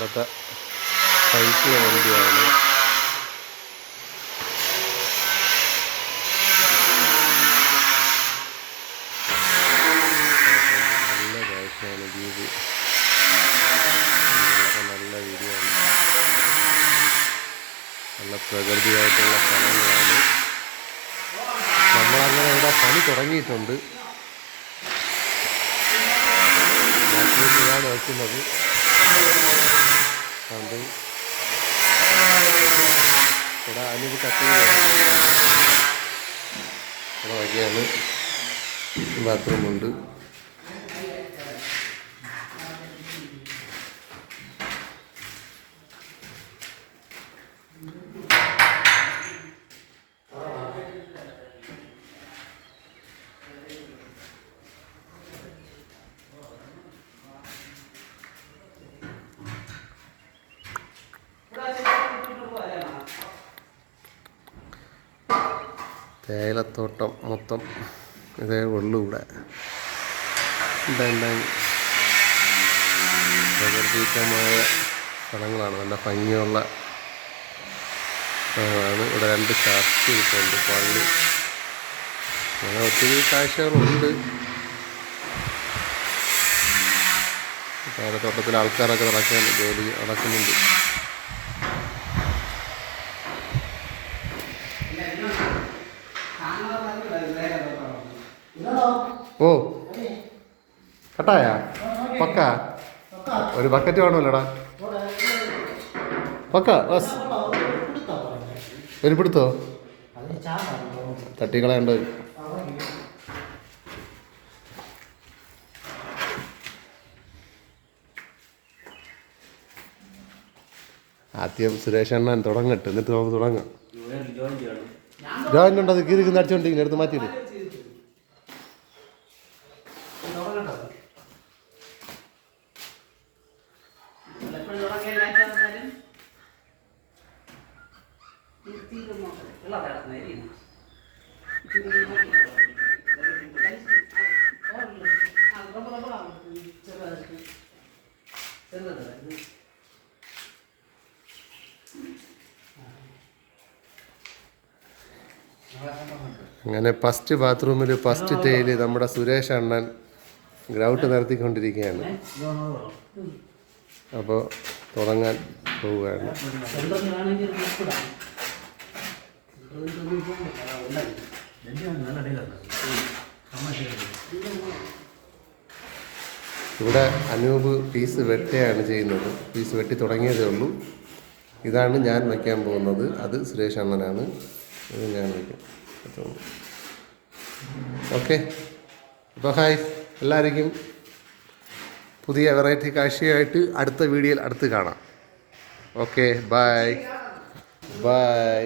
പണ്ടത്തെ സൈക്കിൾ വണ്ടിയാണ്. നല്ല കാഴ്ചയാണ് ദ്വീപ്. നല്ല വീഡിയോ ആണ്. നല്ല പ്രകൃതിയായിട്ടുള്ള സ്ഥലങ്ങളാണ്. നമ്മളങ്ങനെ ഇവിടെ പണി തുടങ്ങിയിട്ടുണ്ട്. ഇതാണ് വയ്ക്കുന്നത്. അത് ഇവിടെ അനിൽ കത്തി ഇവിടെ വയ്ക്കുകയാണ്. ബാത്റൂമുണ്ട്. തേയിലത്തോട്ടം മൊത്തം ഇതേ ഉള്ളൂ ഇവിടെ. പ്രകൃതികമായ സ്ഥലങ്ങളാണ്. നല്ല ഭംഗിയുള്ള സ്ഥലങ്ങളാണ്. ഇവിടെ 2 ചർച്ച് ഇരിപ്പുണ്ട്, പള്ളി. അങ്ങനെ ഒത്തിരി കാഴ്ചകളുണ്ട്. തേയിലത്തോട്ടത്തിൽ ആൾക്കാരൊക്കെ ജോലി നടക്കുന്നുണ്ട്. ഓ കട്ടായ പക്ക ഒരു ബക്കറ്റ് വേണമല്ലോടാ. പക്ക ബസ് ഒരു പിടുത്തോ തട്ടിക്കളയണ്ട. ആദ്യം സുരേഷ് അണ്ണൻ തുടങ്ങട്ടെ, എന്നിട്ട് നമുക്ക് തുടങ്ങാം. ജോയിൻ്റ് ഉണ്ട്, അത് കീറി അടിച്ചോണ്ടിരിക്കുന്നു, എടുത്ത് മാറ്റിയിട്ട്. അങ്ങനെ ഫസ്റ്റ് ബാത്റൂമിൽ ഫസ്റ്റ് ടൈല് നമ്മുടെ സുരേഷ് അണ്ണൻ ഗ്രൗട്ട് നിരത്തിക്കൊണ്ടിരിക്കുകയാണ്. അപ്പോൾ തുടങ്ങാൻ പോവുകയാണ്. ഇവിടെ അനൂപ് പീസ് വെട്ടുകയാണ് ചെയ്യുന്നത്. പീസ് വെട്ടി തുടങ്ങിയതേ ഉള്ളൂ. ഇതാണ് ഞാൻ വയ്ക്കാൻ പോകുന്നത്. അത് സുരേഷ് അണ്ണനാണ്. ഇത് ഞാൻ വയ്ക്കും. ഓക്കെ, അപ്പോൾ ഹായ് എല്ലാവർക്കും. പുതിയ വെറൈറ്റി കാഴ്ചയായിട്ട് അടുത്ത വീഡിയോയിൽ അടുത്ത് കാണാം. Okay, bye bye.